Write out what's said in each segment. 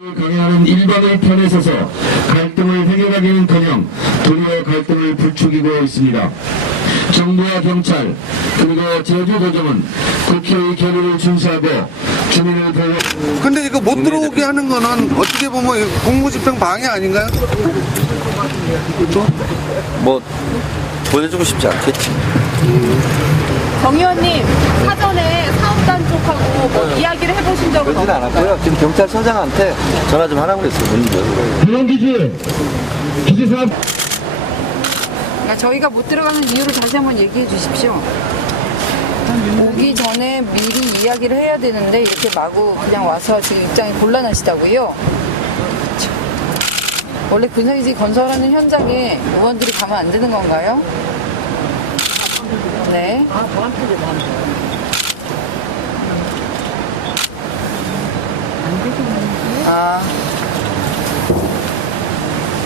강요하는 일방의 편에 서서 갈등을 해결하기는커녕 도리어 갈등을 부추기고 있습니다. 정부와 경찰 그리고 제주도정은 국회의 결의를 준수하고 주민을 보호. 근데 이거 못 들어오게 하는 거는 어떻게 보면 공무집행 방해 아닌가요? 뭐 보여주고 싶지 않겠지. 정 의원님, 사전에 사업단 쪽하고 뭐 이야기를 해보신 적은 그러진 없나요? 않았고요. 지금 경찰서장한테 전화 좀 하라고 그랬어요. 대형기지 기지사업. 그러니까 저희가 못 들어가는 이유를 다시 한번 얘기해 주십시오. 오기 전에 미리 이야기를 해야 되는데 이렇게 마구 그냥 와서 지금 입장이 곤란하시다고요? 참. 원래 군사기지 건설하는 현장에 의원들이 가면 안 되는 건가요? 네.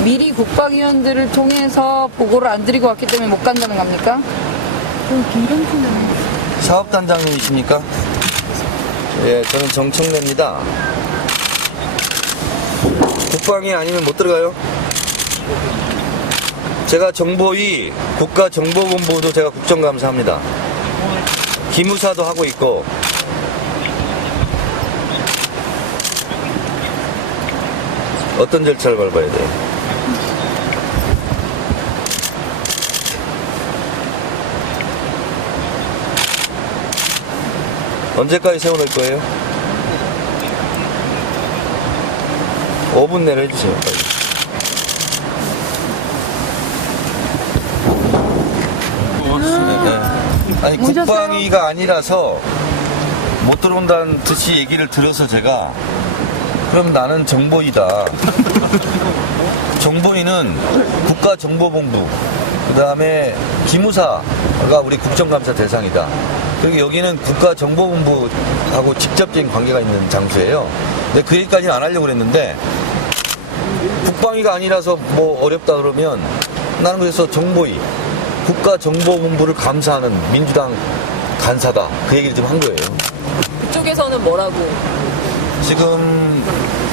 미리 국방위원들을 통해서 보고를 안 드리고 왔기 때문에 못 간다는 겁니까? 사업단장님이십니까? 예, 저는 정청래입니다. 국방이 아니면 못 들어가요? 제가 정보위 국가정보본부도 제가 국정감사합니다. 기무사도 하고 있고 어떤 절차를 밟아야 돼요? 언제까지 세워놓을 거예요? 5분 내로 해주세요, 빨리. 아니, 국방위가 아니라서 못 들어온다는 듯이 얘기를 들어서 제가 그럼 나는 정보위다. 정보위는 국가정보본부, 그 다음에 기무사가 우리 국정감사 대상이다. 그리고 여기는 국가정보본부하고 직접적인 관계가 있는 장소예요. 근데 그 얘기까지는 안 하려고 그랬는데 국방위가 아니라서 뭐 어렵다 그러면 나는 그래서 정보위, 국가정보본부를 감사하는 민주당 간사다. 그 얘기를 좀 한 거예요. 그쪽에서는 뭐라고? 지금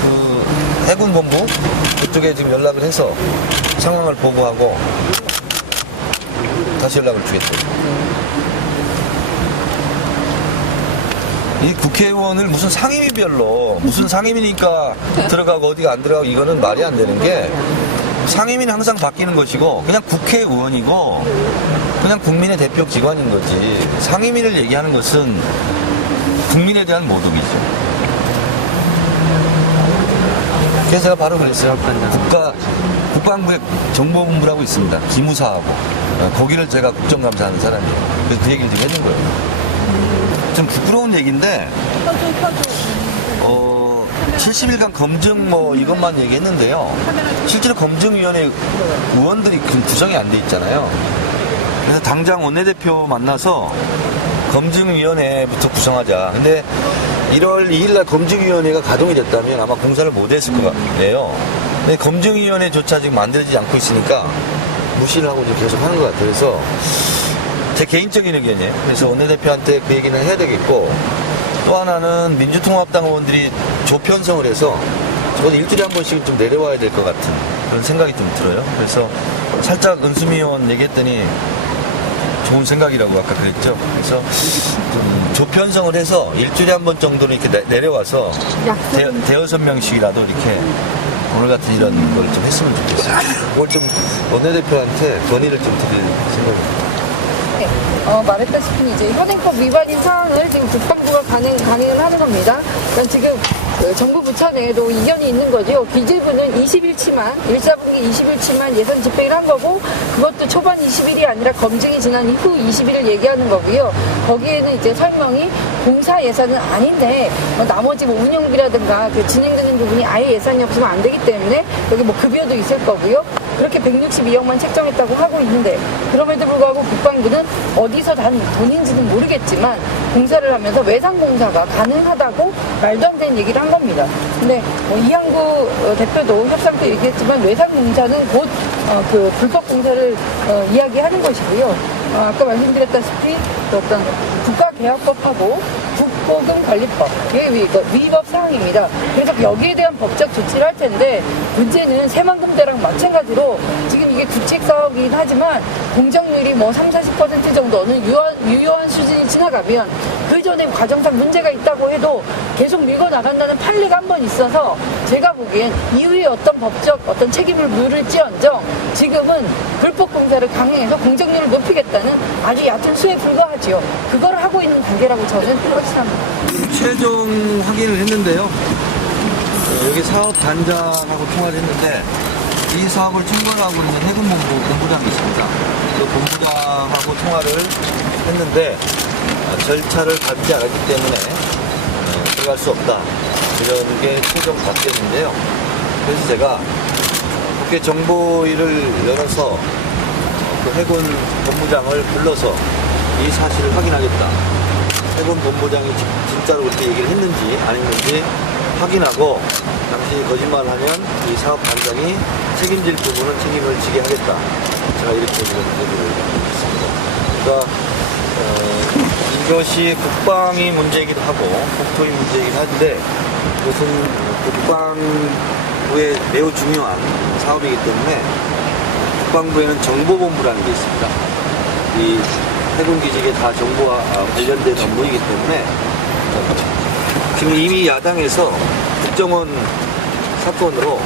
그 해군본부 그쪽에 지금 연락을 해서 상황을 보고하고 다시 연락을 주겠대요. 이 국회의원을 무슨 상임위별로 무슨 상임위니까 들어가고 어디가 안 들어가고 이거는 말이 안 되는 게 상임위는 항상 바뀌는 것이고 그냥 국회의원이고 그냥 국민의 대표 기관인 거지 상임위를 얘기하는 것은 국민에 대한 모독이죠. 그래서 제가 바로 그랬어요. 국방부에 정보본부라고 있습니다. 기무사하고 거기를 제가 국정감사하는 사람이에요. 그래서 그 얘기를 좀 해준 거예요. 좀 부끄러운 얘기인데 70일간 검증 뭐 이것만 얘기했는데요. 실제로 검증위원회 의원들이 구성이 안 돼 있잖아요. 그래서 당장 원내대표 만나서 검증위원회부터 구성하자. 근데 1월 2일날 검증위원회가 가동이 됐다면 아마 공사를 못 했을 거예요. 근데 검증위원회조차 지금 만들어지지 않고 있으니까 무시를 하고 지금 계속 하는 것 같아요. 그래서 제 개인적인 의견이에요. 그래서 원내대표한테 그 얘기는 해야 되겠고 또 하나는 민주통합당 의원들이 조편성을 해서 저는 일주일에 한 번씩 좀 내려와야 될 것 같은 그런 생각이 좀 들어요. 그래서 살짝 은수미 의원 얘기했더니 좋은 생각이라고 아까 그랬죠. 그래서 좀 조편성을 해서 일주일에 한 번 정도는 이렇게 내려와서 대여섯 명씩이라도 이렇게 오늘 같은 이런 걸 좀 했으면 좋겠어요. 그걸 좀 원내대표한테 건의를 좀 드릴 생각입니다. 말했다시피 이제 현행법 위반인 사항을 지금 국방부가 강행을 하는 겁니다. 그러니까 지금 그 정부 부처 내에도 이견이 있는 거죠. 기재부는 20일치만 1사분기 20일치만 예산 집행을 한 거고 그것도 초반 20일이 아니라 검증이 지난 이후 20일을 얘기하는 거고요. 거기에는 이제 설명이 공사 예산은 아닌데 나머지 뭐 운영비라든가 그 진행되는 부분이 아예 예산이 없으면 안 되기 때문에 여기 뭐 급여도 있을 거고요. 그렇게 162억만 책정했다고 하고 있는데 그럼에도 불구하고 국방부는 어디서 단 돈인지는 모르겠지만 공사를 하면서 외상 공사가 가능하다고 말도 안 되는 얘기를 한 겁니다. 근데 이항구 대표도 협상 때 얘기했지만 외상 공사는 곧 그 불법 공사를 이야기하는 것이고요. 아까 말씀드렸다시피 어떤 국가개혁법하고 불법보금 관리법 이게 위법 사항입니다. 그래서 여기에 대한 법적 조치를 할 텐데 문제는 새만금대랑 마찬가지로 지금 이게 구책 사업이긴 하지만 공정률이 뭐 30-40% 정도는 유효한 수준이 지나가면 그 전에 과정상 문제가 있다고 해도 계속 밀고 나간다는 판례가 한 번 있어서 제가 보기엔 이후에 어떤 법적 어떤 책임을 물을지언정 지금은 불법 공사를 강행해서 공정률을 높이겠다는 아주 얕은 수에 불과하지요. 그걸 하고 있는 단계라고 저는 확신합니다. 최종 확인을 했는데요. 여기 사업 단장하고 통화를 했는데 이 사업을 총괄하고 있는 해군본부 본부장이 있습니다. 그 본부장하고 통화를 했는데 절차를 밟지 않았기 때문에 들어갈 수 없다. 이런 게 최종 답변인데요. 그래서 제가 국회 정보위를 열어서 그 해군 본부장을 불러서 이 사실을 확인하겠다. 해군 본부장이 진짜로 그렇게 얘기를 했는지 안 했는지 확인하고 당신이 거짓말을 하면 이 사업 단장이 책임질 부분은 책임을 지게 하겠다. 제가 이렇게 지금 얘기를 했습니다. 그러니까 이것이 국방이 문제이기도 하고 국토의 문제이기도 한데 이것은 국방부의 매우 중요한 사업이기 때문에 국방부에는 정보본부라는 게 있습니다. 이 해군기지에 다 정보와 관련된 업무이기 때문에 지금 이미 야당에서 국정원 사건으로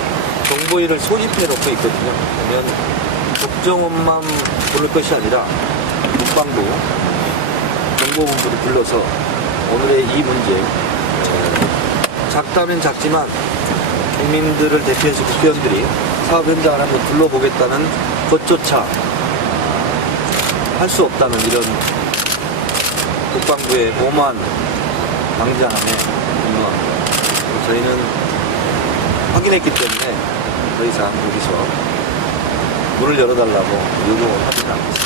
정보위를 소집해 놓고 있거든요. 그러면 국정원만 부를 것이 아니라 국방부, 정보본부를 불러서 오늘의 이 문제, 작다면 작지만 국민들을 대표해서 국회의원들이 사업 현장을 한번 둘러보겠다는 것조차 할 수 없다는 이런 국방부의 오만 방장함에 분노합니다. 저희는 확인했기 때문에 더 이상 여기서 문을 열어달라고 요구하지 않겠습니다.